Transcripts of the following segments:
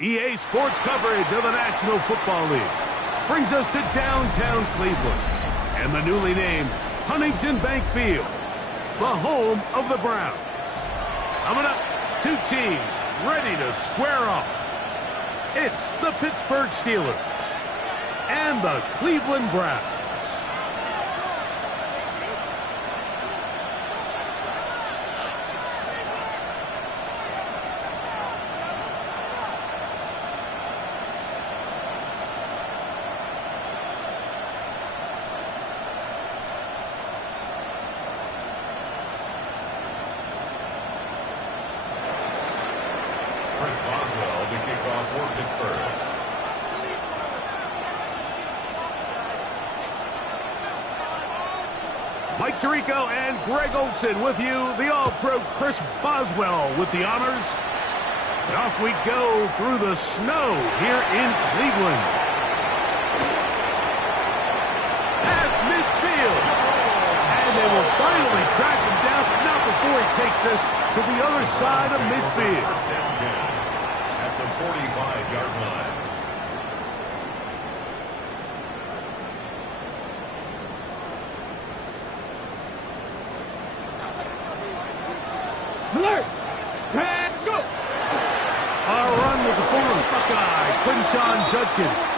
EA Sports coverage of the National Football League brings us to downtown Cleveland and the newly named Huntington Bank Field, the home of the Browns. Coming up, two teams ready to square off. It's the Pittsburgh Steelers and the Cleveland Browns. Chris Boswell to kick off for Pittsburgh. Mike Tirico and Greg Olsen with you. The All-Pro Chris Boswell with the honors. And off we go through the snow here in Cleveland. At midfield. And they will finally track him down, but not before he takes this to the other side of midfield. First down 10 at the 45-yard line. Alert! And go! A run with the former Buckeye, Quinshawn Judkins.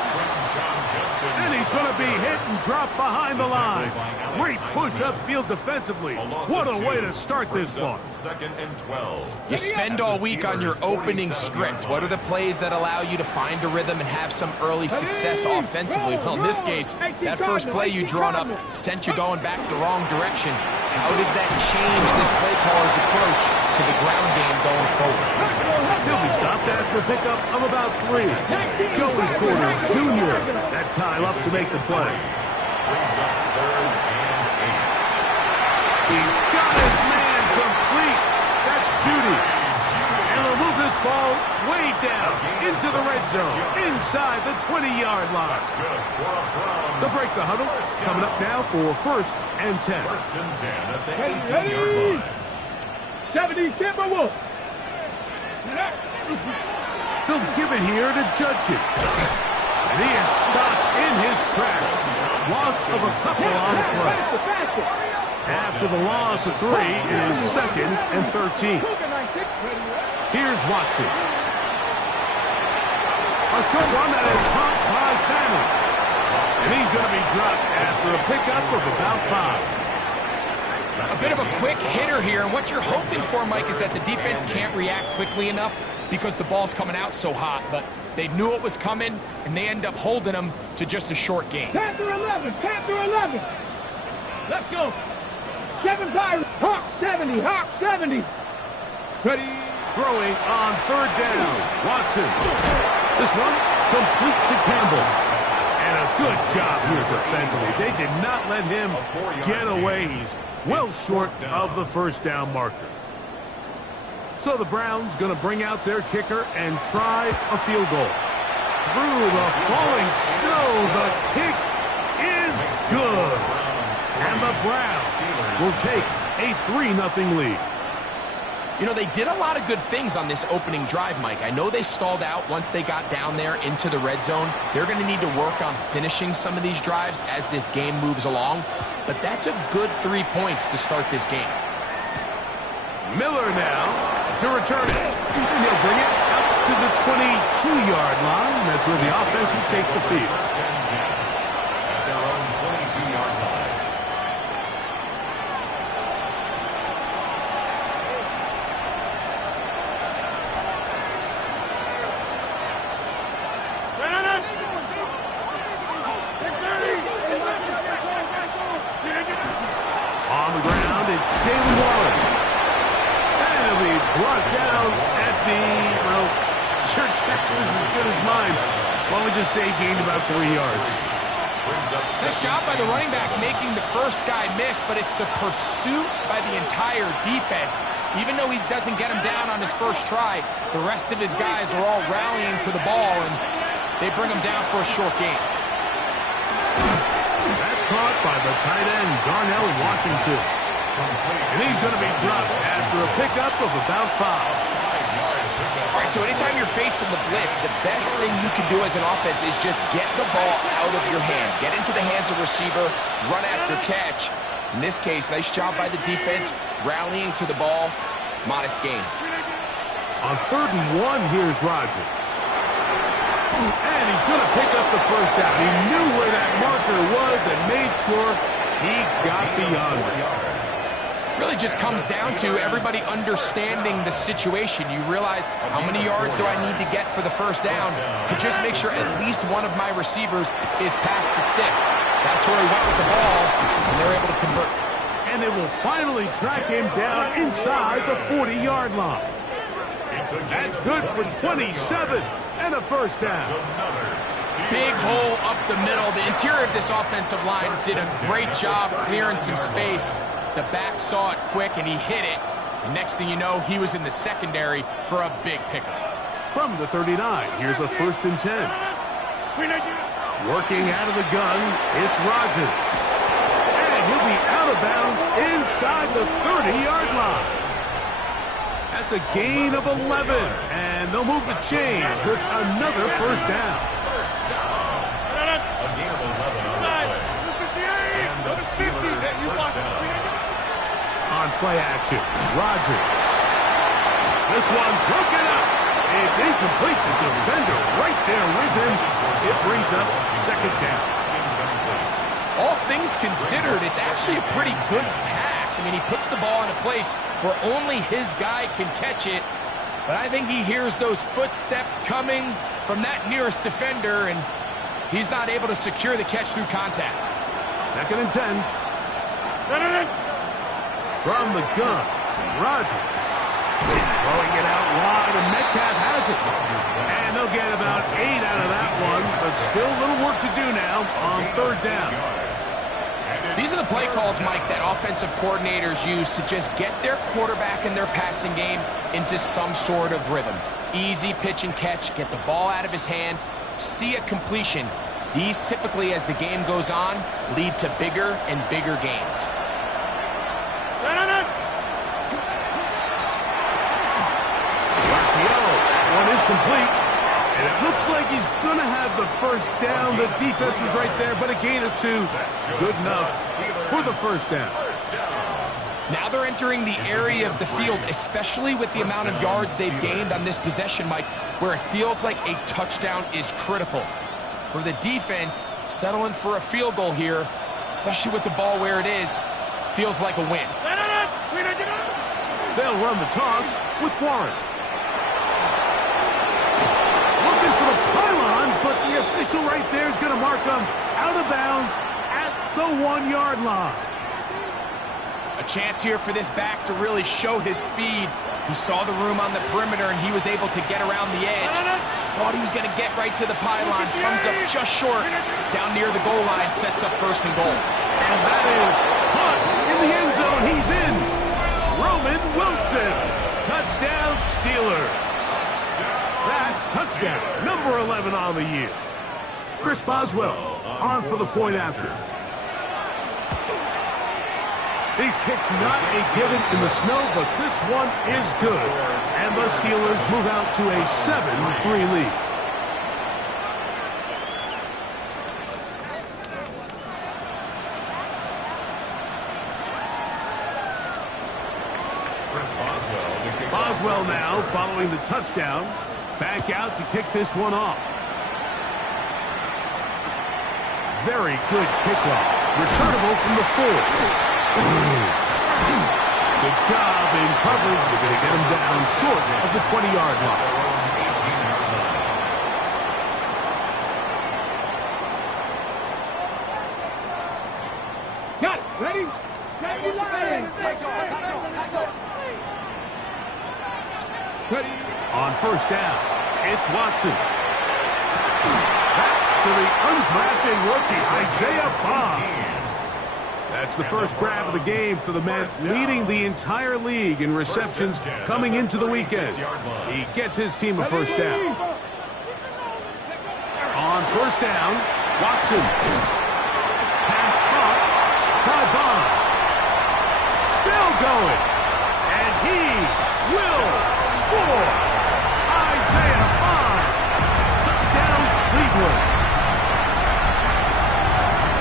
And he's going to be hit and drop behind the line. Great push upfield defensively. What a way to start this one. Second and 12. You spend all week on your opening script. What are the plays that allow you to find a rhythm and have some early success offensively? Well, in this case, that first play you drawn up sent you going back the wrong direction. How does that change this play caller's approach to the ground game going forward? He'll be stopped after a pickup of about 3. Joey Porter Jr. that time up to make the play. Brings up third and 8. He's got his man complete. That's Judy. And they'll move this ball way down into the red zone, inside the 20-yard line. Good for a Browns. They'll break the huddle. Coming up now for first and 10. First and 10 at the 18-yard line. 70 Timberwolves. They'll give it here to Judkins. And he is stopped in his tracks. Loss of a couple on the play. After the loss of 3, it is second and 13. Here's Watson. A short run that is caught by Family. And he's going to be dropped after a pickup of about 5. A bit of a quick hitter here, and what you're hoping for, Mike, is that the defense can't react quickly enough because the ball's coming out so hot, but they knew it was coming, and they end up holding them to just a short game. Panther 11, Panther 11. Let's go. 7 Pirates, Hawk 70, Hawk 70. Ready. Throwing on third down. Watson. This one complete to Campbell. And a good job here defensively. They did not let him get away. He's well short of the first down marker. So the Browns going to bring out their kicker and try a field goal. Through the falling snow, the kick is good. And the Browns will take a 3-0 lead. You know, they did a lot of good things on this opening drive, Mike. I know they stalled out once they got down there into the red zone. They're going to need to work on finishing some of these drives as this game moves along. But that's a good 3 points to start this game. Miller now to return it. And he'll bring it up to the 22-yard line. That's where the offense will take the field. First and 10 at their own 22-yard line. in his mind. Why don't we just say he gained about 3 yards? Nice job by the running back making the first guy miss, but it's the pursuit by the entire defense. Even though he doesn't get him down on his first try, the rest of his guys are all rallying to the ball, and they bring him down for a short gain. That's caught by the tight end, Darnell Washington. And he's going to be dropped after a pickup of about 5. All right, so anytime you're facing the blitz, the best thing you can do as an offense is just get the ball out of your hand. Get into the hands of receiver, run after catch. In this case, nice job by the defense, rallying to the ball. Modest gain. On 3rd and 1, here's Rodgers. And he's going to pick up the first down. He knew where that marker was and made sure he got beyond it. Really just comes down to everybody understanding the situation. You realize how many yards do I need to get for the first down, and just make sure at least one of my receivers is past the sticks. That's where he went with the ball, and they're able to convert. And they will finally track him down inside the 40-yard line. That's good for 27 and a first down. Big hole up the middle. The interior of this offensive line did a great job clearing some space. The back saw it quick, and he hit it. And next thing you know, he was in the secondary for a big pickup. From the 39, here's a 1st and 10. Working out of the gun, it's Rodgers. And he'll be out of bounds inside the 30-yard line. That's a gain of 11, and they'll move the chains with another first down. A gain of 11 on the play. And the Steelers first down. On play action, Rodgers. This one broken up. It's incomplete. The defender right there with him. It brings up 2nd down. All things considered, it's actually a pretty good pass. I mean, he puts the ball in a place where only his guy can catch it. But I think he hears those footsteps coming from that nearest defender, and he's not able to secure the catch through contact. 2nd and 10. From the gun, Rodgers. Throwing it out wide, and Metcalf has it. And they'll get about 8 out of that one, but still a little work to do now on 3rd down. These are the play calls, Mike, that offensive coordinators use to just get their quarterback and their passing game into some sort of rhythm. Easy pitch and catch, get the ball out of his hand, see a completion. These typically, as the game goes on, lead to bigger and bigger gains. One is complete, and it looks like he's going to have the first down. The defense was right there, but a gain of 2. Good enough for the first down. Now they're entering the area of the field, especially with the amount of yards they've gained on this possession, Mike, where it feels like a touchdown is critical. For the defense, settling for a field goal here, especially with the ball where it is, feels like a win. They'll run the toss with Warren. Looking for the pylon, but the official right there is going to mark him out of bounds at the 1-yard line. A chance here for this back to really show his speed. He saw the room on the perimeter, and he was able to get around the edge. Thought he was going to get right to the pylon. Comes up just short. Down near the goal line, sets up 1st and goal. And that is caught in the end zone. He's in. Roman Wilson. Touchdown, Steelers. That's touchdown, number 11 on the year. Chris Boswell on for the point after. These kicks not a given in the snow, but this one is good. And the Steelers move out to a 7-3 lead. Boswell now following the touchdown. Back out to kick this one off. Very good kickoff. Returnable from the 4. Good job in coverage. They're going to get him down short of the 20-yard line. Got it. Ready? Ready, Lions. Ready. On 1st down, it's Watson. Back to the undrafted rookie, Isaiah Bond. That's the first grab of the game for the man leading the entire league in receptions coming into the weekend. He gets his team a first down. On first down, Watson. Pass caught by Bond. Still going. And he will score. Isaiah Bond. Touchdown, Cleveland.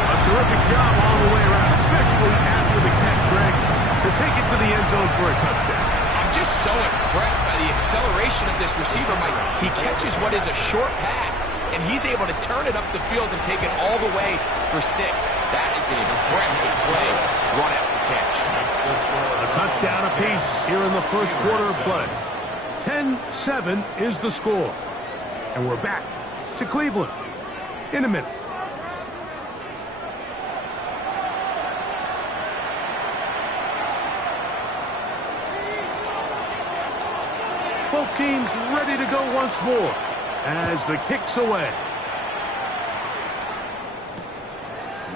A terrific job all the way around, especially after the catch, Greg, to take it to the end zone for a touchdown. I'm just so impressed by the acceleration of this receiver, Mike. He catches what is a short pass, and he's able to turn it up the field and take it all the way for 6. That is an impressive play, run after catch. A touchdown apiece here in the first quarter of play. 10-7 is the score. And we're back to Cleveland in a minute. Both teams ready to go once more as the kick's away.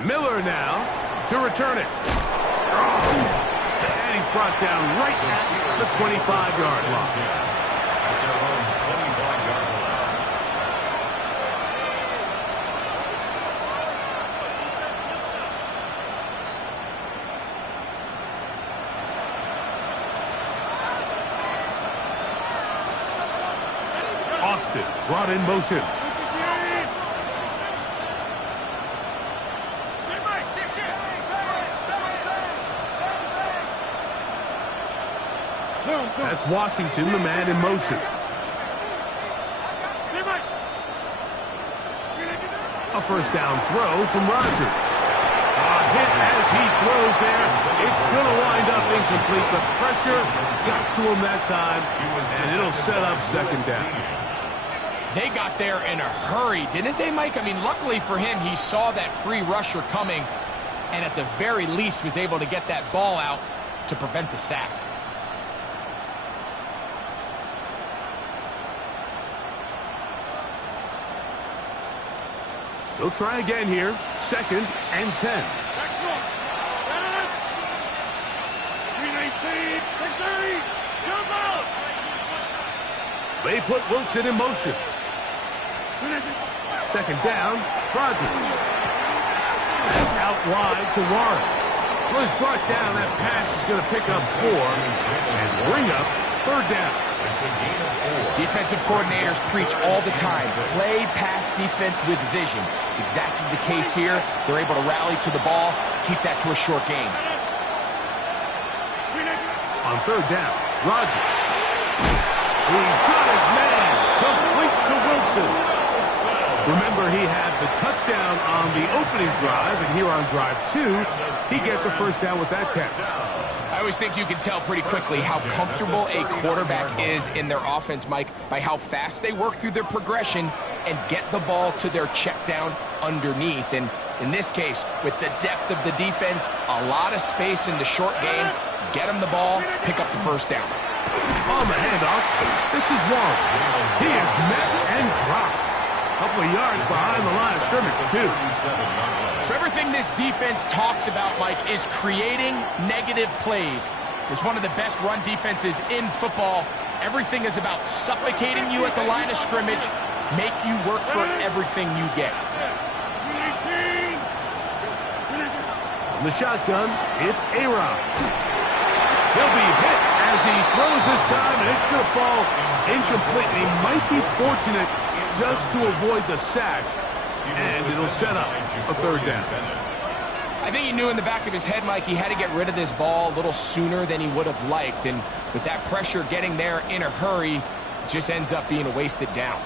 Miller now to return it. And he's brought down right at the 25-yard line. Austin brought in motion. That's Washington, the man in motion. A first down throw from Rodgers. A hit as he throws there. It's going to wind up incomplete. The pressure got to him that time, and it'll set up second down. They got there in a hurry, didn't they, Mike? I mean, luckily for him, he saw that free rusher coming, and at the very least was able to get that ball out to prevent the sack. They'll try again here. 2nd and 10. They put Wilson in motion. 2nd down, Rodgers. Out wide to Warren. Was brought down. That pass is going to pick up 4 and bring up 3rd down. Defensive coordinators preach all the time. Play pass defense with vision. It's exactly the case here. They're able to rally to the ball, keep that to a short game. On 3rd down, Rodgers. He's got his man. Complete to Wilson. Remember, he had the touchdown on the opening drive, and here on drive 2, he gets a first down with that catch. I always think you can tell pretty quickly how comfortable a quarterback is in their offense, Mike, by how fast they work through their progression and get the ball to their check down underneath. And in this case, with the depth of the defense, a lot of space in the short game, get them the ball, pick up the first down. On the handoff, this is Warren. He is met and dropped. A couple of yards behind the line of scrimmage, too. So everything this defense talks about, Mike, is creating negative plays. It's one of the best run defenses in football. Everything is about suffocating you at the line of scrimmage, make you work for everything you get. On the shotgun, it's A-Rod. He'll be hit as he throws this time, and it's going to fall incomplete. He might be fortunate just to avoid the sack, and it'll set up a 3rd down. I think he knew in the back of his head, Mike, he had to get rid of this ball a little sooner than he would have liked, and with that pressure getting there in a hurry, it just ends up being a wasted down.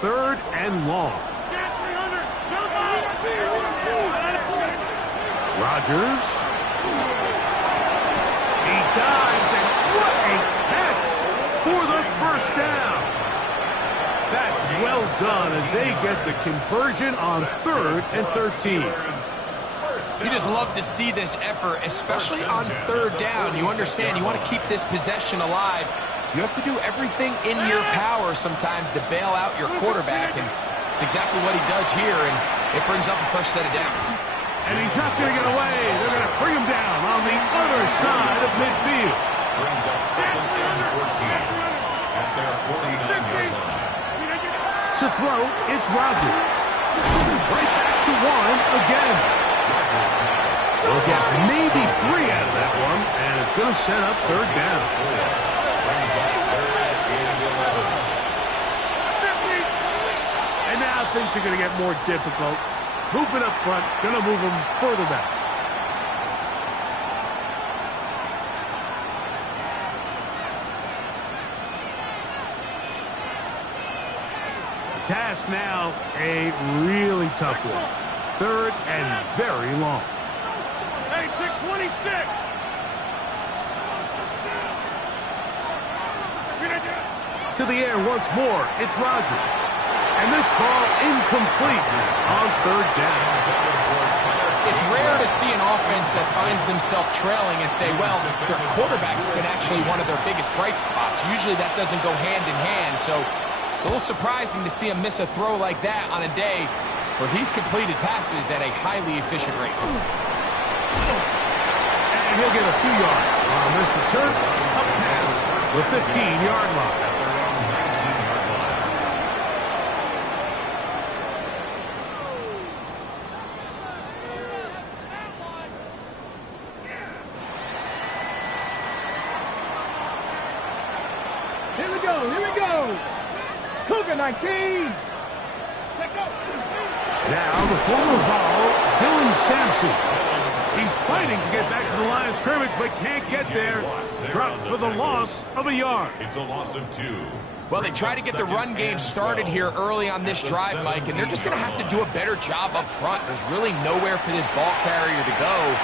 Third and long. Rodgers. He dives, and what a catch for the first down. That's well done as they get the conversion on 3rd and 13. You just love to see this effort, especially on third down. You understand, you want to keep this possession alive. You have to do everything in your power sometimes to bail out your quarterback, and it's exactly what he does here, and it brings up a fresh set of downs. And he's not going to get away. They're going to bring him down on the other side of midfield. Brings up 2nd and 14 at their 49-yard line. To throw, it's Rodgers. Right back to one again. Look at maybe 3 out of that one, and it's going to set up third down. Brings up 3rd and 11. And now things are going to get more difficult. Movement up front, going to move them further back. The task now, a really tough one. 3rd and very long. Hey, 626. To the air once more, it's Rodgers. And this ball incomplete on third down. It's rare to see an offense that finds themselves trailing and say, well, their quarterback's been actually one of their biggest bright spots. Usually that doesn't go hand in hand, so it's a little surprising to see him miss a throw like that on a day where he's completed passes at a highly efficient rate. And he'll get a few yards on this return, up past the 15-yard line. Here we go. Cougar 19. Now the former Vol, Dylan Sampson. He's fighting to get back to the line of scrimmage, but can't get there. Dropped for the loss of a yard. It's a loss of 2. Well, they try to get the run game started here early on this drive, Mike, and they're just going to have to do a better job up front. There's really nowhere for this ball carrier to go.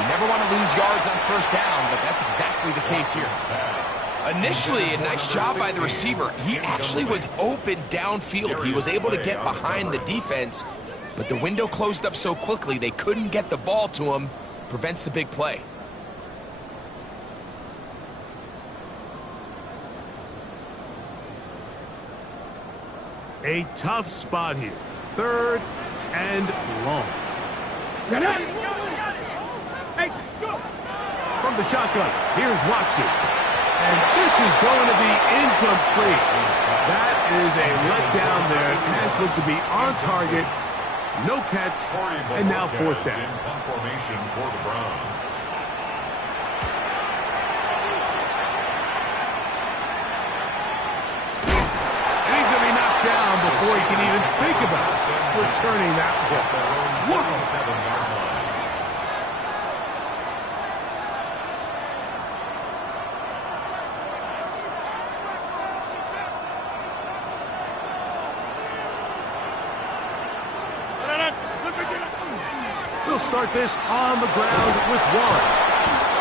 You never want to lose yards on first down, but that's exactly the case here. Initially, a nice job by the receiver. He actually was open downfield. He was able to get behind the defense, but the window closed up so quickly they couldn't get the ball to him. Prevents the big play. A tough spot here. 3rd and long. Get up. Hey, go. From the shotgun, here's Watson. And this is going to be incomplete. That is a letdown there. Pass looked to be on target. No catch. And now 4th down. In formation for the Browns. And he's going to be knocked down before he can even think about returning that ball. Whoa. 7-yard line. We'll start this on the ground with Warren.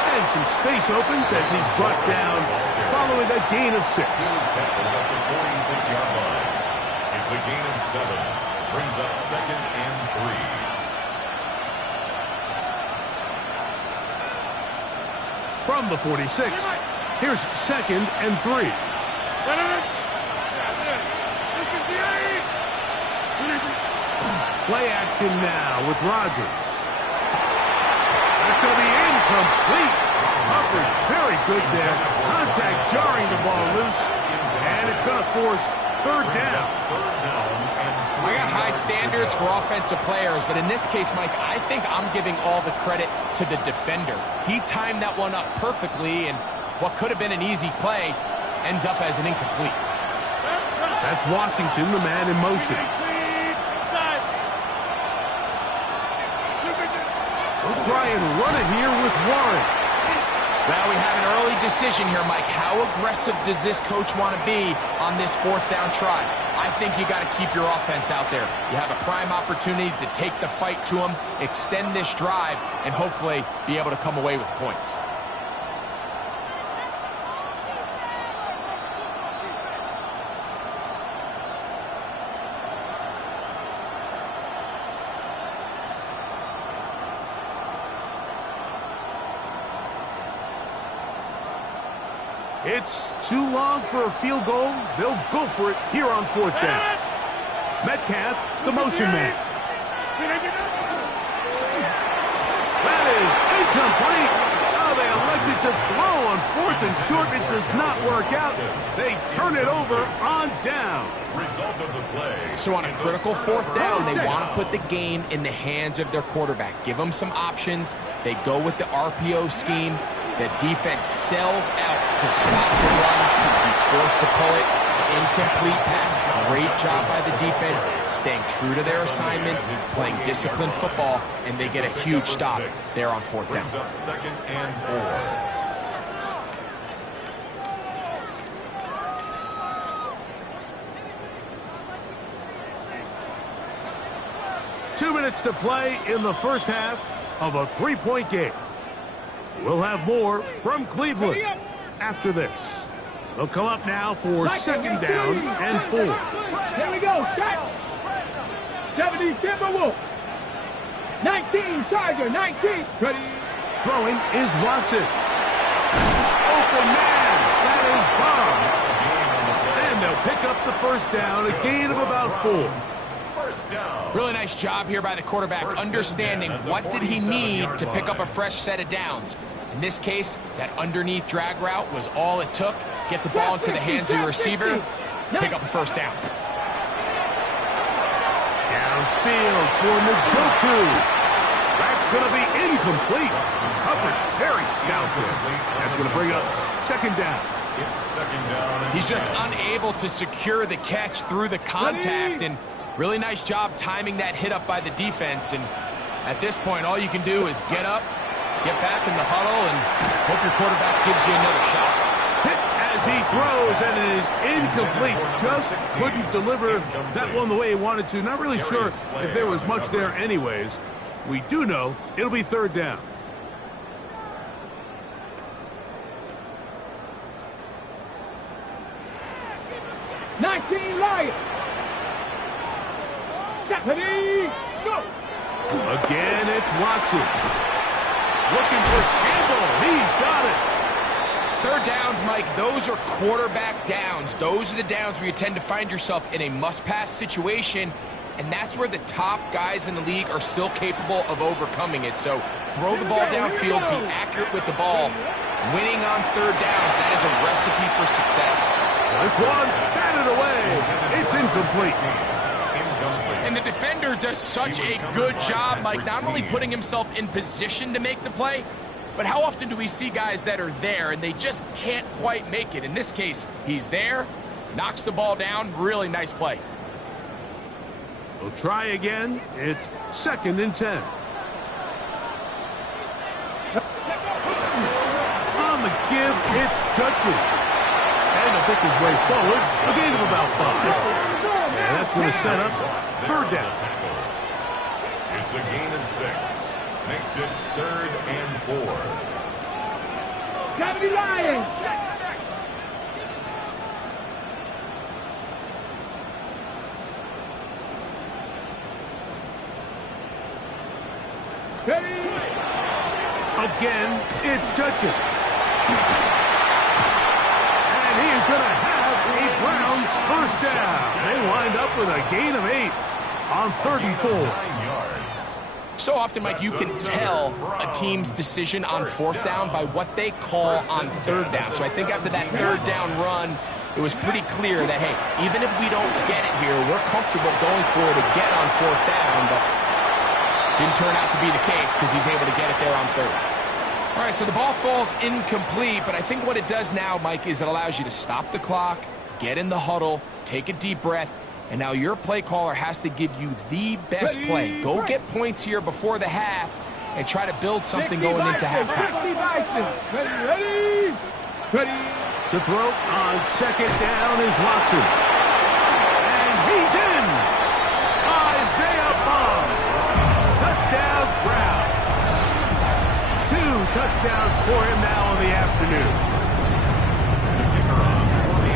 And some space opens as he's brought down following a gain of 6. He was tackled at the 46-yard line. It's a gain of 7. Brings up 2nd and 3. From the 46, here's 2nd and 3. Play action now with Rodgers. That's going to be incomplete. Hubbard very good there. Contact jarring the ball loose. And it's going to force 3rd down. I got high standards for offensive players, but in this case, Mike, I think I'm giving all the credit to the defender. He timed that one up perfectly, and what could have been an easy play ends up as an incomplete. That's Washington, the man in motion. We'll try and run it here with Warren. Well, we have an early decision here, Mike. How aggressive does this coach want to be on this 4th down try? I think you got to keep your offense out there. You have a prime opportunity to take the fight to them, extend this drive, and hopefully be able to come away with points. It's too long for a field goal. They'll go for it here on 4th down. Metcalf, the motion man. That is incomplete. Oh, they elected to throw on 4th and short. It does not work out. They turn it over on down. Result of the play. So on a critical 4th down, they want to put the game in the hands of their quarterback. Give them some options. They go with the RPO scheme. The defense sells out to stop the run. He's forced to pull it. Incomplete pass. Great job by the defense, staying true to their assignments, playing disciplined football, and they get a huge stop there on 4th down. Brings up 2nd and 4. 2 minutes to play in the first half of a 3-point game. We'll have more from Cleveland after this. They'll come up now for 2nd down and 4. Here we go. Start. 70 Timberwolves. 19 Charger. 19. Ready. Throwing is Watson. Open man. That is Bomb. And they'll pick up the 1st down, a gain of about 4. Really nice job here by the quarterback, understanding what did he need to pick up a fresh set of downs. In this case, that underneath drag route was all it took. Get the ball into the hands of your receiver, pick up the 1st down. Downfield for Njoku. That's going to be incomplete. Coverage very stout there. That's going to bring up 2nd down. It's 2nd down. He's just unable to secure the catch through the contact, and really nice job timing that hit up by the defense. And at this point, all you can do is get up, get back in the huddle, and hope your quarterback gives you another shot. Hit as he throws and is incomplete. Just couldn't deliver that one the way he wanted to. Not really sure if there was much there anyways. We do know it'll be 3rd down. Lions. Ready. Go. Again, it's Watson. Looking for Campbell. He's got it. 3rd downs, Mike, those are quarterback downs. Those are the downs where you tend to find yourself in a must-pass situation, and that's where the top guys in the league are still capable of overcoming it. So throw the ball downfield, be accurate with the ball. Winning on 3rd downs, that is a recipe for success. This one, batted away. It's incomplete. And the defender does such a good job, Mike, not only putting himself in position to make the play, but how often do we see guys that are there and they just can't quite make it? In this case, he's there, knocks the ball down, really nice play. We'll try again. It's 2nd and 10. On the give, it's Judkins. And he'll pick his way forward, a gain of about 5. And that's going to set up 3rd down. It's a gain of 6. Makes it 3rd and 4. 70 Lions. Ready. Again, it's Judkins. And he is going to have a Browns 1st down. They wind up with a gain of 8 on 3rd and 4. 9 yards. So often, Mike, you can tell a team's decision on 4th down by what they call on 3rd down. So I think after that 3rd down run, it was pretty clear that, hey, even if we don't get it here, we're comfortable going for it again on 4th down, but didn't turn out to be the case because he's able to get it there on 3rd. All right, so the ball falls incomplete, but I think what it does now, Mike, is it allows you to stop the clock, get in the huddle, take a deep breath, and now your play caller has to give you the best play. Go get points here before the half and try to build something going into halftime. Ready. To throw on 2nd down is Watson. And he's in. Isaiah Bond. Touchdown, Browns. 2 touchdowns for him now in the afternoon.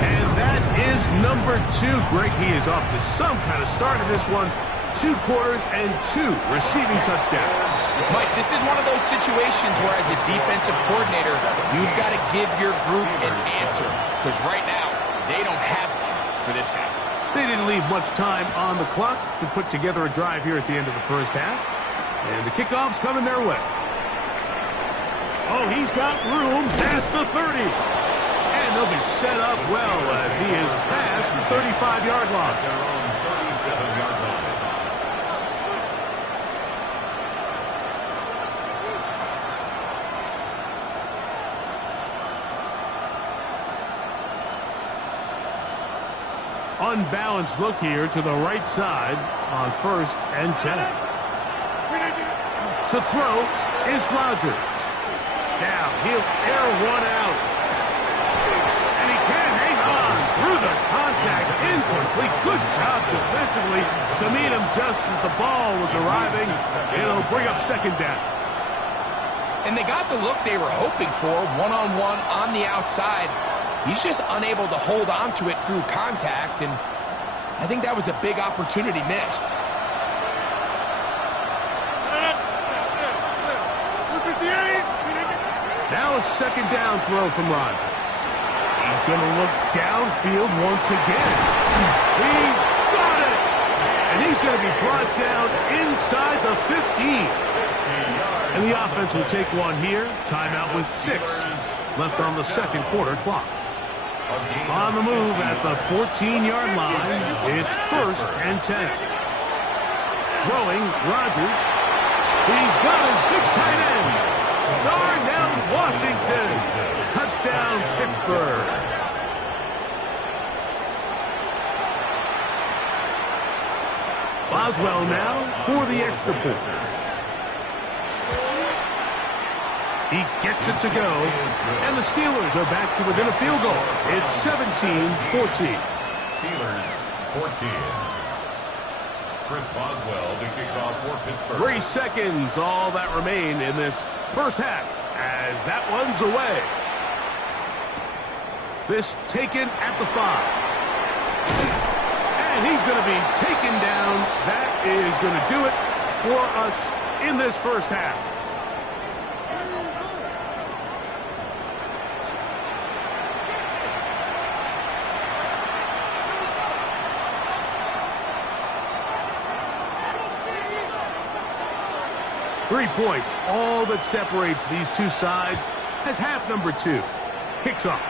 And that is number 2. Greg, he is off to some kind of start in this one. 2 quarters and 2 receiving touchdowns. Mike, this is one of those situations where as a defensive coordinator, you've got to give your group an answer. Because right now, they don't have one for this guy. They didn't leave much time on the clock to put together a drive here at the end of the first half. And the kickoff's coming their way. Oh, he's got room past the 30. And they'll be set up well as he is past the 35-yard line. Their own 37-yard line. Unbalanced look here to the right side on 1st and 10. To throw is Rodgers. Now he'll air one out. And he can't hang on through the contact. Incomplete. Good job defensively to meet him just as the ball was arriving. It'll bring up 2nd down. And they got the look they were hoping for, one-on-one on the outside. He's just unable to hold on to it through contact, and I think that was a big opportunity missed. Now a 2nd down throw from Rodgers. He's going to look downfield once again. He's got it! And he's going to be brought down inside the 15. And the offense will take one here. Timeout with 6 left on the 2nd quarter clock. On the move at the 14-yard line, it's 1st and 10. Throwing Rodgers. He's got his big tight end. Darnell Washington. Touchdown, Pittsburgh. Boswell now for the extra point. He gets it to go, and the Steelers are back to within a field goal. It's 17-14. Steelers 14. Chris Boswell to kick off for Pittsburgh. 3 seconds, all that remain in this first half as that one's away. This taken at the 5. And he's going to be taken down. That is going to do it for us in this first half. Three points, all that separates these two sides as half number 2 kicks off.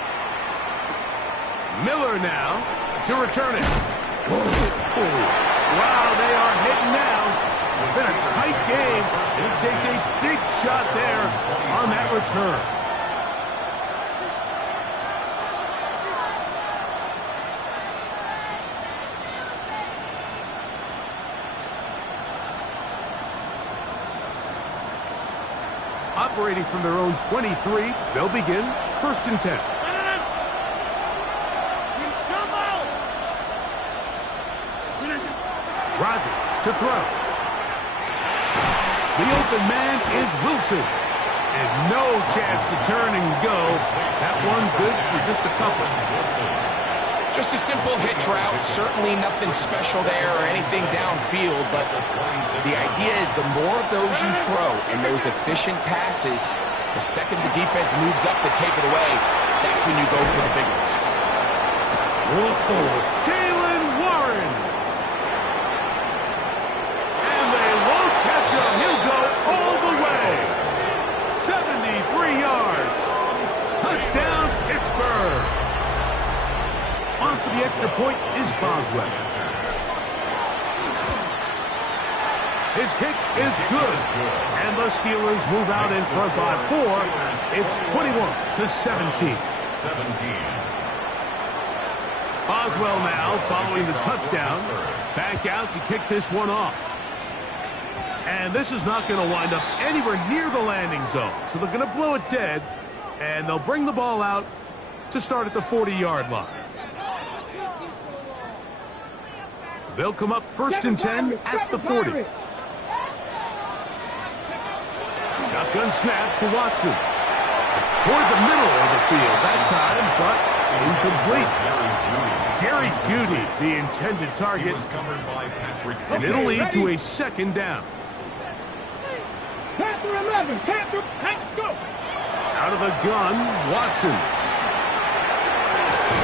Miller now to return it. Wow, they are hitting now. It's been a tight game. He takes a big shot there on that return. Operating from their own 23, they'll begin 1st and 10. Rodgers to throw. The open man is Wilson. And no chance to turn and go. That one good for just a couple. Just a simple hitch route. Certainly nothing special there or anything downfield, but the idea is the more of those you throw and those efficient passes, the second the defense moves up to take it away, that's when you go for the big ones. Whoa. Jaylen Warren. And they won't catch him. He'll go all the way. 73 yards. Touchdown, Pittsburgh. On for the extra point is Boswell. His kick is good. And the Steelers move out in front by 4. It's 21-17. 17. Boswell now following the touchdown. Back out to kick this one off. And this is not going to wind up anywhere near the landing zone. So they're going to blow it dead. And they'll bring the ball out to start at the 40-yard line. They'll come up 1st and 10 at the 40. Shotgun snap to Watson. Toward the middle of the field that time, but incomplete. Jerry Jeudy, the intended target. He was covered by Patrick. And it'll lead to a 2nd down. Panther 11. Panther. Let's go. Out of the gun, Watson.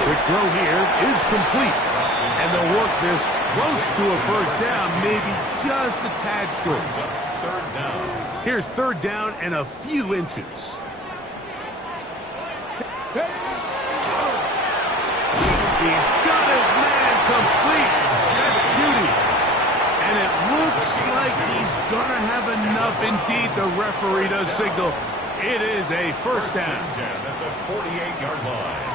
Quick throw here is complete. And they'll work this close to a first down, maybe just a tad short. Third down. Here's third down and a few inches. He's got his man complete. That's Judy. And it looks like he's going to have enough. Indeed, the referee does signal. It is a first down. At the 48-yard line.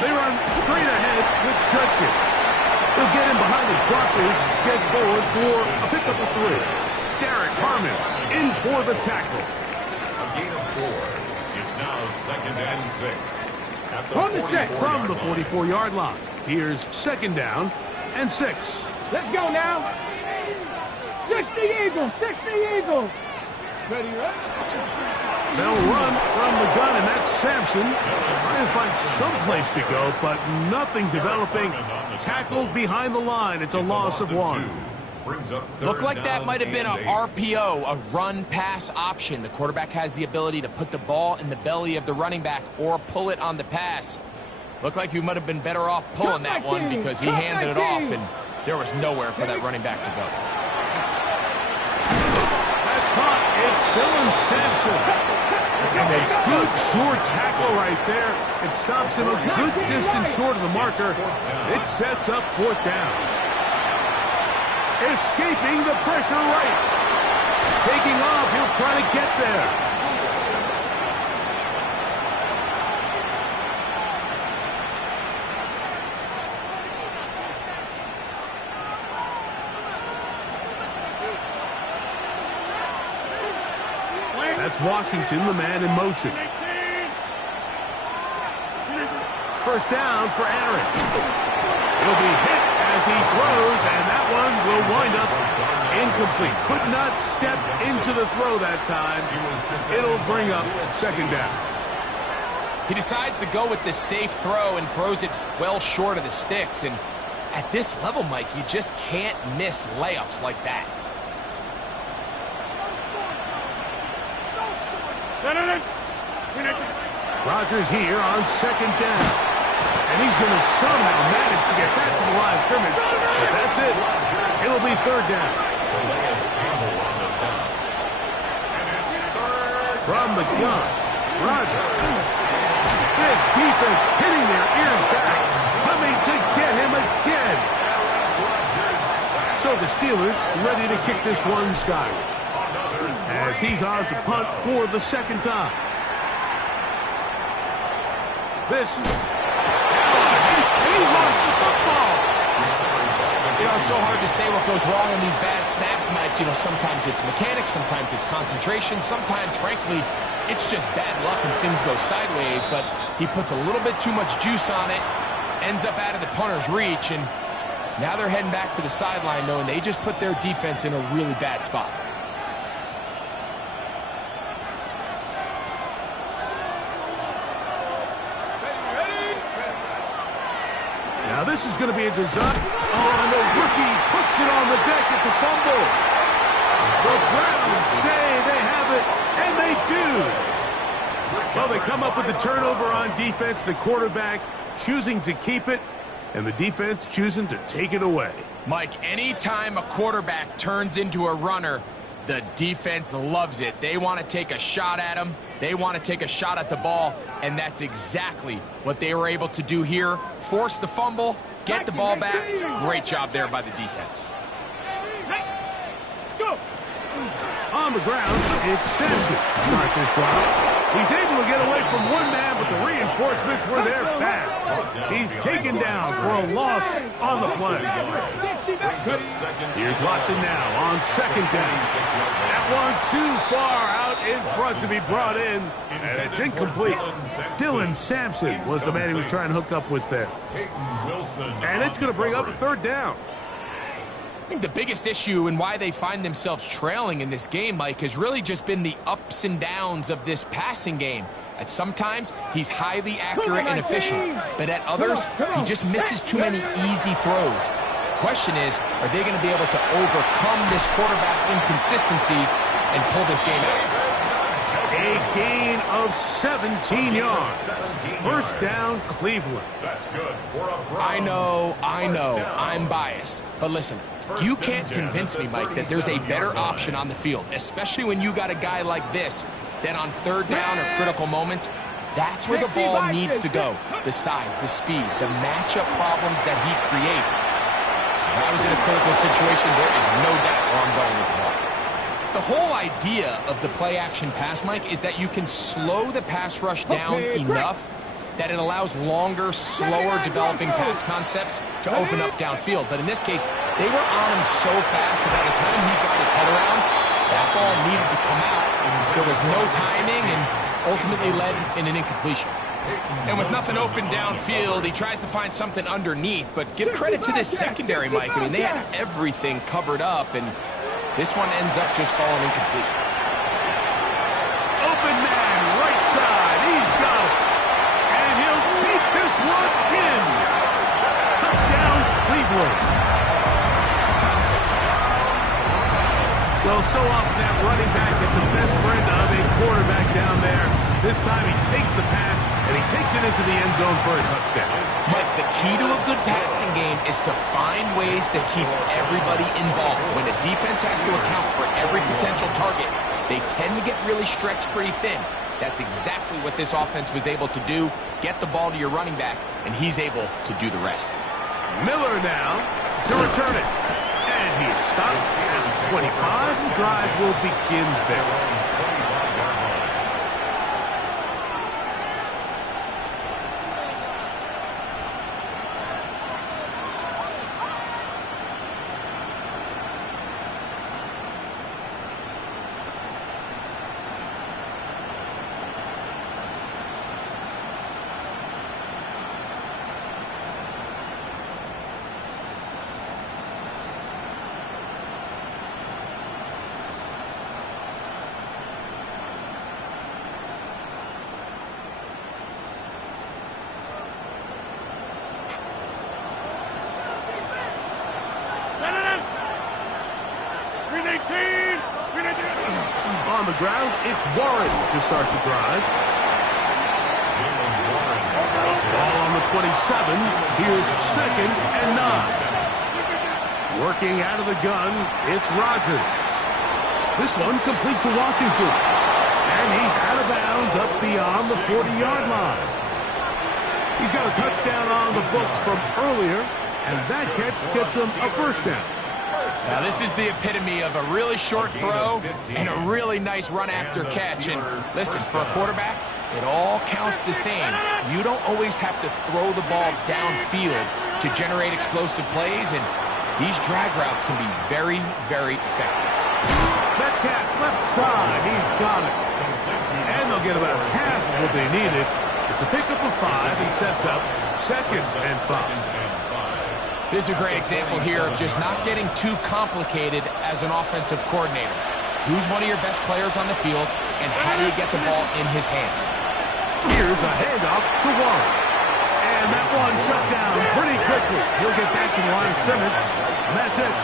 They run straight ahead with Judkins. He'll get in behind his blockers, get forward for a pickup of 3. Derek Harmon in for the tackle. A gain of 4. It's now second and 6. At the On the check. From the 44-yard line. 44-yard line. Here's second down and 6. Let's go now. 60 Eagles. 60 Eagles. Ready, right? They'll run from the gun, and that's Sampson. Trying to find some place to go, but nothing developing. Tackled behind the line. It's a loss of 1. Brings up Looked third like that down might have been and a 8. RPO, a run-pass option. The quarterback has the ability to put the ball in the belly of the running back or pull it on the pass. Looked like he might have been better off pulling that one because he handed it off, and there was nowhere for that running back to go. That's caught. It's Dylan Sampson. And a good short tackle right there. It stops him a good distance short of the marker. It sets up fourth down. Escaping the pressure right. Taking off. He'll try to get there. That's Washington, the man in motion. First down for Aaron. He'll be hit as he throws, and that one will wind up incomplete. Could not step into the throw that time. It'll bring up second down. He decides to go with the safe throw and throws it well short of the sticks. And at this level, Mike, you just can't miss layups like that. Rodgers here on second down. And he's going to somehow manage to get back to the line of scrimmage. But that's it. It'll be third down. From the gun, Rodgers. This defense hitting their ears back. Coming to get him again. So the Steelers ready to kick this one skyward. As he's on to punt for the second time. This. He lost the football. You know, it's so hard to say what goes wrong in these bad snaps, Mike. You know, sometimes it's mechanics, sometimes it's concentration, sometimes, frankly, it's just bad luck and things go sideways, but he puts a little bit too much juice on it, ends up out of the punter's reach, and now they're heading back to the sideline knowing they just put their defense in a really bad spot. Now this is going to be a design. Oh, and the rookie puts it on the deck. It's a fumble. The Browns say they have it, and they do. Well, they come up with the turnover on defense. The quarterback choosing to keep it, and the defense choosing to take it away. Mike, anytime a quarterback turns into a runner, the defense loves it. They want to take a shot at him. They want to take a shot at the ball, and that's exactly what they were able to do here. Force the fumble, get the ball back. Great job there by the defense. Let's go. On the ground, it's Sampson to start this drive. He's able to get away from one man, but the reinforcements were there fast. He's taken down for a loss on the play. Here's Watson now on second down. That one too far out in front to be brought in, and it's incomplete. Dylan Sampson was the man he was trying to hook up with there. And it's going to bring up a third down. I think the biggest issue and why they find themselves trailing in this game, Mike, has really just been the ups and downs of this passing game. At sometimes, he's highly accurate and efficient, but at others, he just misses too many easy throws. question is, are they going to be able to overcome this quarterback inconsistency and pull this game out? A gain of 17 yards. First down, Cleveland. That's good for a Browns. I know, First down. I'm biased. But listen, you can't convince me, Mike, that there's a better option on the field, especially when you got a guy like this, than on third down or critical moments. That's where the ball needs to go. The size, the speed, the matchup problems that he creates. If I was in a critical situation, there is no doubt where I'm going with the ball. The whole idea of the play-action pass, Mike, is that you can slow the pass rush down enough that it allows longer, slower developing pass concepts to open up downfield. But in this case, they were on him so fast that by the time he got his head around, that ball needed to come out. There was no timing and ultimately led in an incompletion. And with nothing open downfield, he tries to find something underneath. But give credit to this secondary, Mike. I mean, they had everything covered up, and this one ends up just falling incomplete. Open man, right side. He's got it. And he'll take this one in. Touchdown, Cleveland. Well, so often that running back is the best friend of a quarterback down there. This time he takes the pass, and he takes it into the end zone for a touchdown. Mike, the key to a good passing game is to find ways to keep everybody involved. When a defense has to account for every potential target, they tend to get really stretched pretty thin. That's exactly what this offense was able to do. Get the ball to your running back, and he's able to do the rest. Miller now to return it. And he stops at 25. The drive will begin there. On the ground, it's Warren to start the drive. Ball on the 27. Here's 2nd and 9. Working out of the gun, it's Rodgers. This one complete to Washington. And he's out of bounds up beyond the 40-yard line. He's got a touchdown on the books from earlier, and that catch gets him a first down. Now, this is the epitome of a really short throw and a really nice run after catch. And listen, for a quarterback, it all counts the same. You don't always have to throw the ball downfield to generate explosive plays, and these drag routes can be very, very effective. Metcalf left side, he's got it. And they'll get about half of what they needed. It's a pickup of 5 and sets up 2nd and 5. This is a great example here of just not getting too complicated as an offensive coordinator. Who's one of your best players on the field, and how do you get the ball in his hands? Here's a handoff to Warren. And that one shut down pretty quickly. He'll get back to the line of scrimmage, and that's it.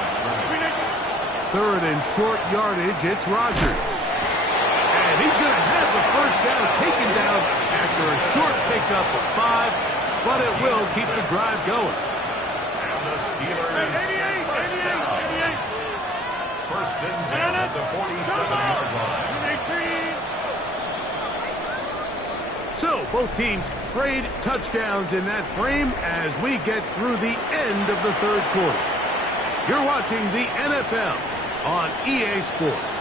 3rd and short yardage, it's Rodgers. And he's going to have the first down taken down after a short pickup of 5, but it will keep the drive going. The Steelers first down. First and 10 at the 47-yard line. So both teams trade touchdowns in that frame as we get through the end of the 3rd quarter. You're watching the NFL on EA Sports.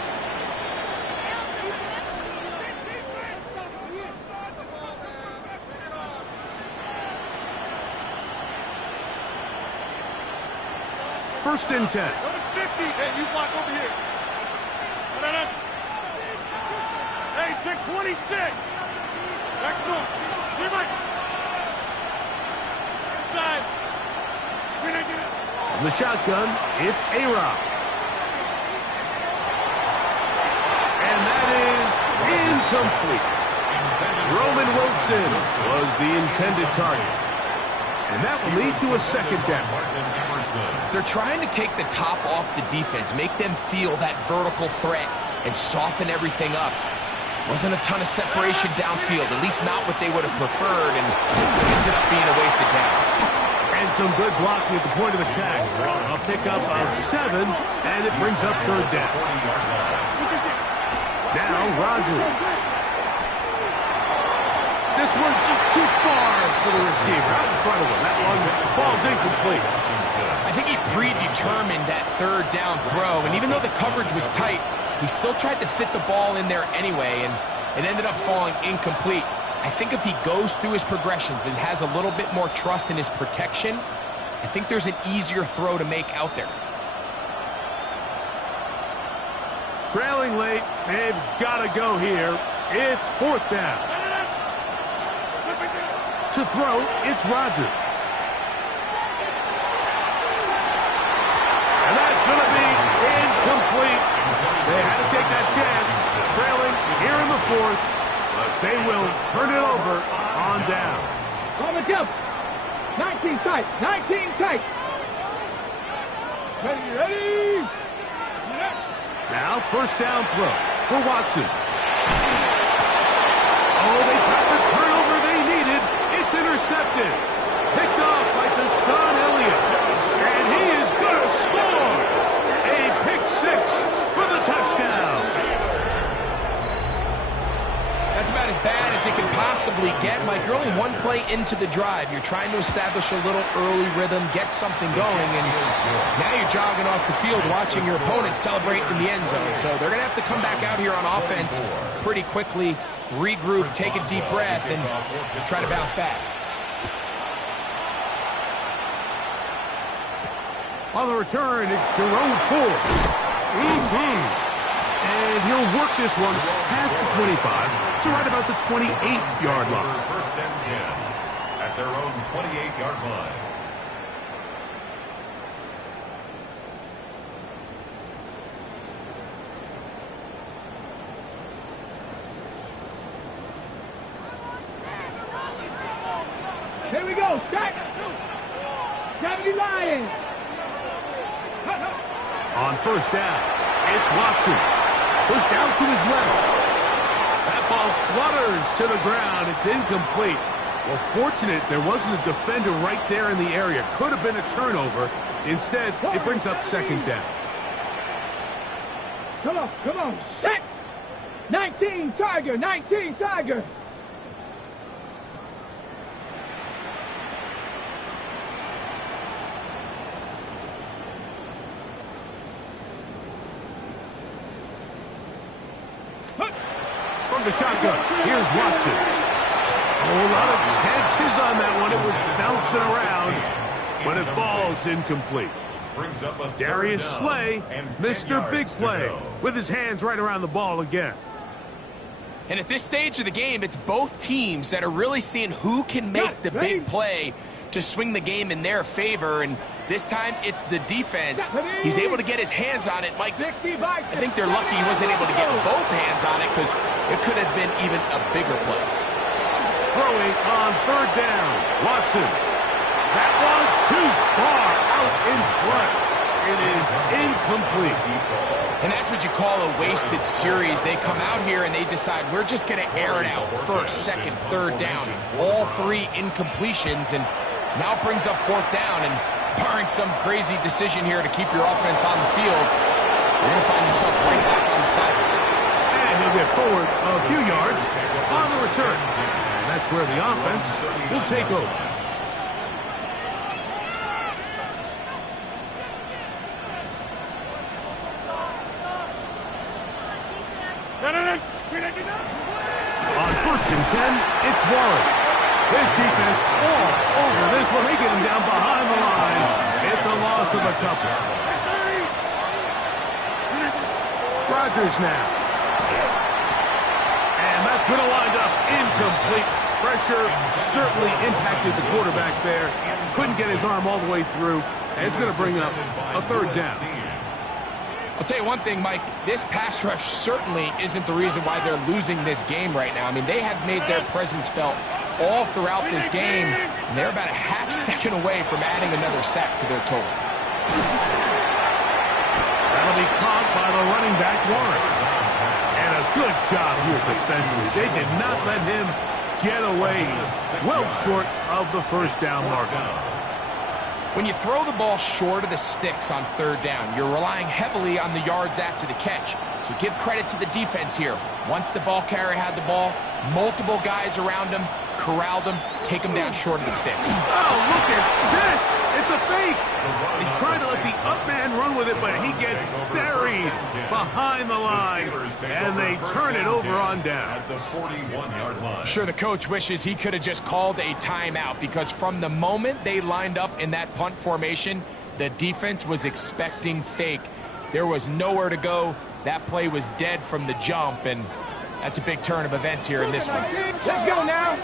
First and 10. Number 50. Hey, you block over here. Hey, check 26. Back door. Three right. Inside. Screen again. From the shotgun, it's A-Rod. And that is incomplete. Roman Wilson was the intended target. And that will lead to a second down. They're trying to take the top off the defense, make them feel that vertical threat, and soften everything up. Wasn't a ton of separation downfield, at least not what they would have preferred, and ends up being a wasted down. And some good blocking at the point of attack. A pickup of 7, and it brings up third down. Now Rodgers. This one just too far for the receiver. Out in front of him. That one falls incomplete. I think he predetermined that third down throw, and even though the coverage was tight, he still tried to fit the ball in there anyway, and it ended up falling incomplete. I think if he goes through his progressions and has a little bit more trust in his protection, I think there's an easier throw to make out there. Trailing late, they've got to go here. It's fourth down. To throw, it's Rodgers. And that's going to be incomplete. They had to take that chance, trailing here in the fourth, but they will turn it over on down. Roman Kemp, 19 tight, 19 tight. Ready? Now first down throw for Watson. Oh, they got the turnover they needed. It's intercepted. Picked off by Deshaun Elliott. And he is going to score. A pick 6 for the touchdown. That's about as bad as it can possibly get. Mike, you're only one play into the drive. You're trying to establish a little early rhythm, get something going, and now you're jogging off the field watching your opponent celebrate in the end zone. So they're going to have to come back out here on offense pretty quickly, regroup, take a deep breath, and try to bounce back. On the return, it's Jerome Ford. And he'll work this one past the 25 to right about the 28-yard line. First and 10 at their own 28-yard line. Here we go, stack. 70 Lions. On first down, it's Watson. Pushed out to his left. That ball flutters to the ground. It's incomplete. Well, fortunate there wasn't a defender right there in the area. Could have been a turnover. Instead, it brings up second down. Come on, set. 19 Tiger, 19 Tiger. From the shotgun, here's Watson. Oh, a lot of chances on that one. It was bouncing around, but it falls incomplete. Brings up a Darius third down Slay, and 10 Mr. Big yards to Play, go. with his hands right around the ball again. And at this stage of the game, it's both teams that are really seeing who can make the big play to swing the game in their favor, and this time it's the defense. He's able to get his hands on it, Mike. I think they're lucky he wasn't able to get both hands on it because it could have been even a bigger play. Throwing on third down, Watson. That one too far out in front. It is incomplete. And that's what you call a wasted series. They come out here and they decide we're just going to air it out. First, second, third down. All three incompletions, and now it brings up fourth down. And barring some crazy decision here to keep your offense on the field, you're going to find yourself right back on the sideline. And he'll get forward a few yards on the return. And that's where the offense will take over. On first and 10, it's Warren. His defense all over this one. They get him down behind the line. It's a loss of a couple. Rodgers now. And that's going to wind up incomplete. Pressure certainly impacted the quarterback there. Couldn't get his arm all the way through. And it's going to bring up a third down. I'll tell you one thing, Mike, this pass rush certainly isn't the reason why they're losing this game right now. I mean, they have made their presence felt all throughout this game, and they're about a half second away from adding another sack to their total. That'll be caught by the running back, Warren. And a good job here defensively. They did not let him get away. He's well short of the first down marker. When you throw the ball short of the sticks on third down, you're relying heavily on the yards after the catch. So give credit to the defense here. Once the ball carrier had the ball, multiple guys around him, corralled him, take him down short of the sticks. Oh, look at this! It's a fake! He tried to let the up man run with it, but he gets buried behind the line, and they turn it over on down. At the 41-yard line. I'm sure the coach wishes he could have just called a timeout, because from the moment they lined up in that punt formation, the defense was expecting fake. There was nowhere to go. That play was dead from the jump, and that's a big turn of events here in this one. Let's go now.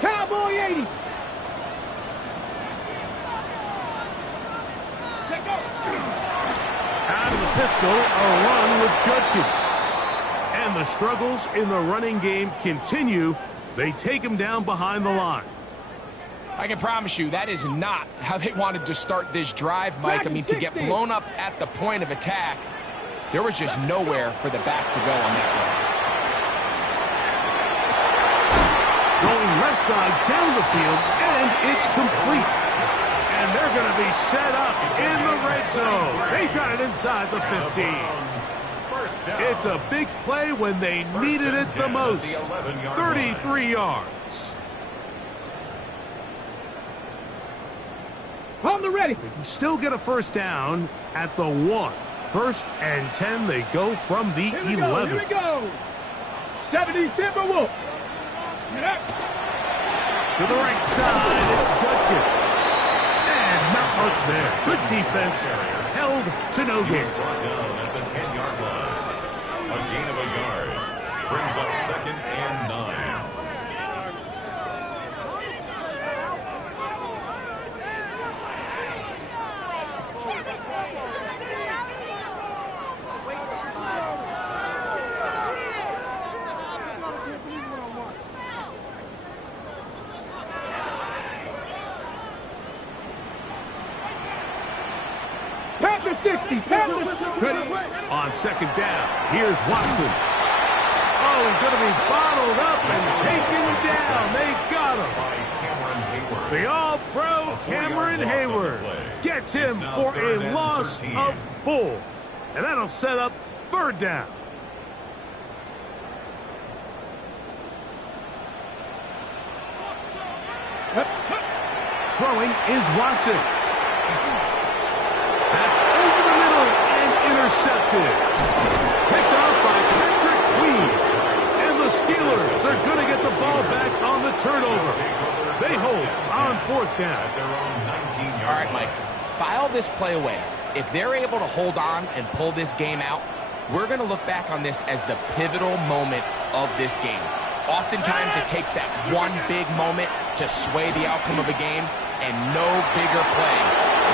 Cowboy 80. Let's go. Out of the pistol, a run with Judkins. And the struggles in the running game continue. They take him down behind the line. I can promise you that is not how they wanted to start this drive, Mike. I mean, to get blown up at the point of attack, there was just nowhere for the back to go on that run. Going left side down the field, and it's complete. And they're going to be set up in the red zone. They've got it inside the 15. It's a big play when they needed it the most. 33 yards. On the ready. They can still get a first down at the 1. 1st and 10, they go from the 11. Here we go. 70 Timberwolves. Get up. To the right side, it's Judkins. And not much there. Good defense. Held to no gain. Brought down at the 10-yard line. A gain of a yard. Brings up 2nd and 9. Panther 60. Panther 60. On 2nd down, here's Watson. Oh, he's going to be bottled up and taken down. They got him. By Cameron Hayward. The all-pro Cameron Hayward gets him for a loss of 4. And that'll set up 3rd down. Throwing is Watson. That's over the middle and intercepted. Picked off by Patrick Queen. And the Steelers are going to get the ball back on the turnover. They hold on 4th down. At their own 19-yard All right, Mike, file this play away. If they're able to hold on and pull this game out, we're going to look back on this as the pivotal moment of this game. Oftentimes, it takes that one big moment to sway the outcome of a game, and no bigger play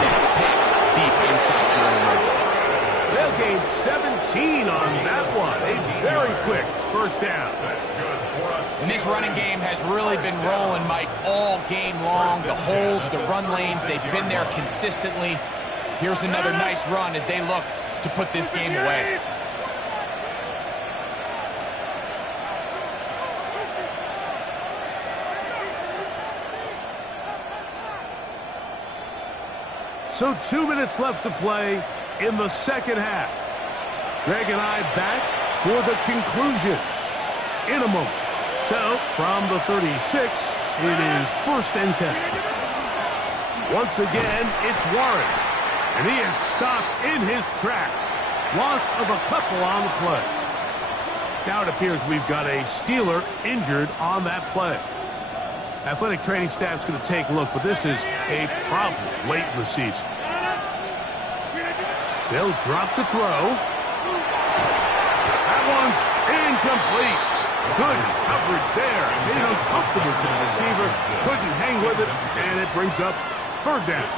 than a pick deep inside your own red zone. They'll gain 17 on that one. A very quick 1st down. That's good for us. And this running game has really been rolling, Mike, all game long. The holes, the run lanes, they've been there consistently. Here's another nice run as they look to put this game away. So 2 minutes left to play in the 2nd half. Greg and I back for the conclusion in a moment. So from the 36, it is 1st and 10. Once again, it's Warren. And he is stopped in his tracks. Loss of a couple on the play. Now it appears we've got a Steeler injured on that play. Athletic training staff's going to take a look, but this is a problem late in the season. They'll drop to throw. That one's incomplete. Good coverage there. Made it uncomfortable for the receiver. Couldn't hang with it, and it brings up 3rd down.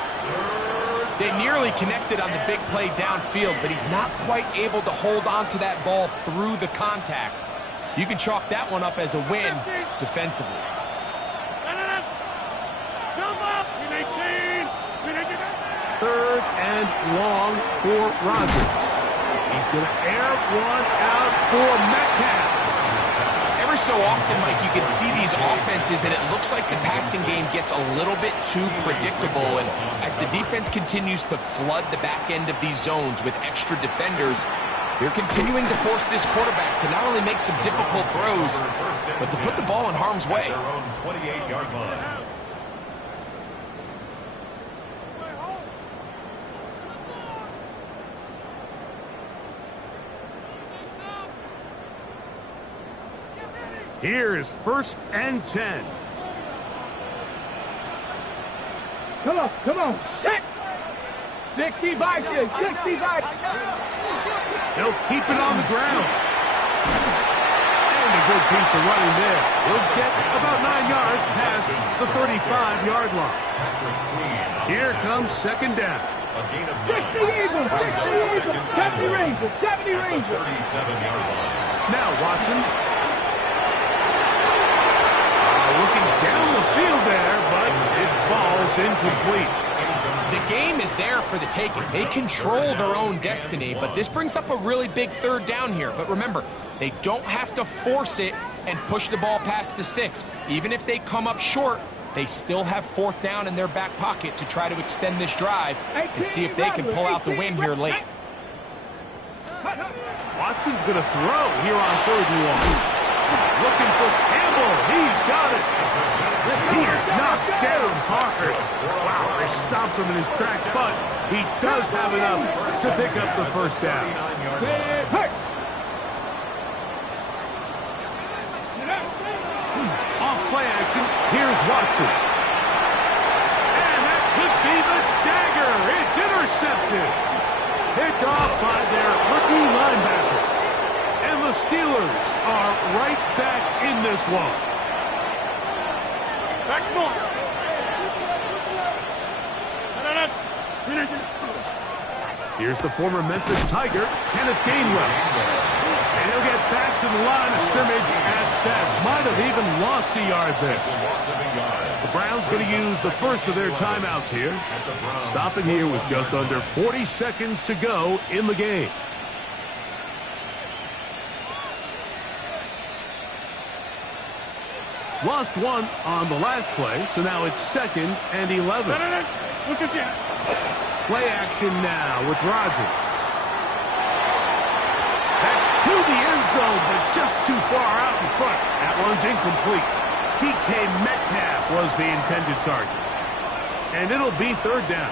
They nearly connected on the big play downfield, but he's not quite able to hold on to that ball through the contact. You can chalk that one up as a win defensively. third and long for Rodgers. He's going to air one out for Metcalf. Every so often, Mike, you can see these offenses, and it looks like the passing game gets a little bit too predictable. And as the defense continues to flood the back end of these zones with extra defenders, they're continuing to force this quarterback to not only make some difficult throws, but to put the ball in harm's way. Their own 28-yard line. Here is 1st and 10. Come on, set. 65, 65. They'll keep it on the ground. And a good piece of running there. He'll get about 9 yards past the 35-yard line. Here comes 2nd down. A gain of 60 Eagles, 60 Eagles, 70 Rangers, 70 Rangers. 37-yard line. Now Watson. Looking down the field there, but it falls incomplete. The game is there for the taking. They control their own destiny, but this brings up a really big 3rd down here. But remember, they don't have to force it and push the ball past the sticks. Even if they come up short, they still have 4th down in their back pocket to try to extend this drive and see if they can pull out the win here late. Watson's going to throw here on 3rd and long. Looking for Campbell. He's got it. He is knocked down hard. Wow, they stopped him in his tracks, but he does have enough to pick up the 1st down. Off play action. Here's Watson. And that could be the dagger. It's intercepted. Picked off by their rookie linebacker. And the Steelers are right back in this one. Back more. Here's the former Memphis Tiger, Kenneth Gainwell. And he'll get back to the line of scrimmage at best. Might have even lost a yard there. The Browns going to use the first of their timeouts here. Stopping here with just under 40 seconds to go in the game. Lost one on the last play, so now it's 2nd and 11. Look at that. Play action now with Rodgers. That's to the end zone, but just too far out in front. That one's incomplete. DK Metcalf was the intended target. And it'll be 3rd down.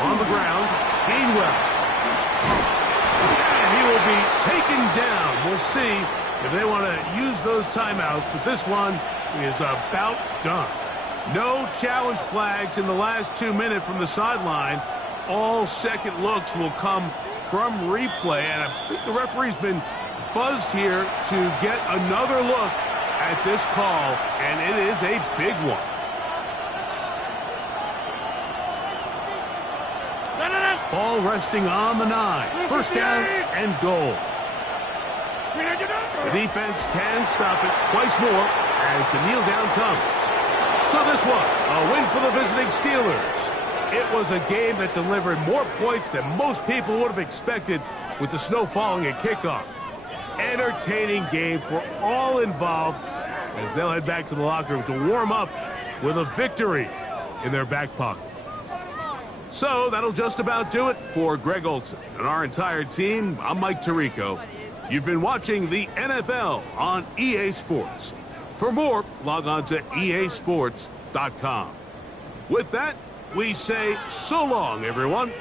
On the ground, Gainwell. And he will be taken down. We'll see if they want to use those timeouts, but this one is about done. No challenge flags in the last 2 minutes from the sideline. All second looks will come from replay, and I think the referee's been buzzed here to get another look at this call, and it is a big one. Ball resting on the 9. 1st down and goal. The defense can stop it twice more as the kneel down comes. So this one, a win for the visiting Steelers. It was a game that delivered more points than most people would have expected with the snow falling at kickoff. Entertaining game for all involved as they'll head back to the locker room to warm up with a victory in their back pocket. So that'll just about do it for Greg Olsen and our entire team. I'm Mike Tirico. You've been watching the NFL on EA Sports. For more, log on to easports.com. With that, we say so long, everyone.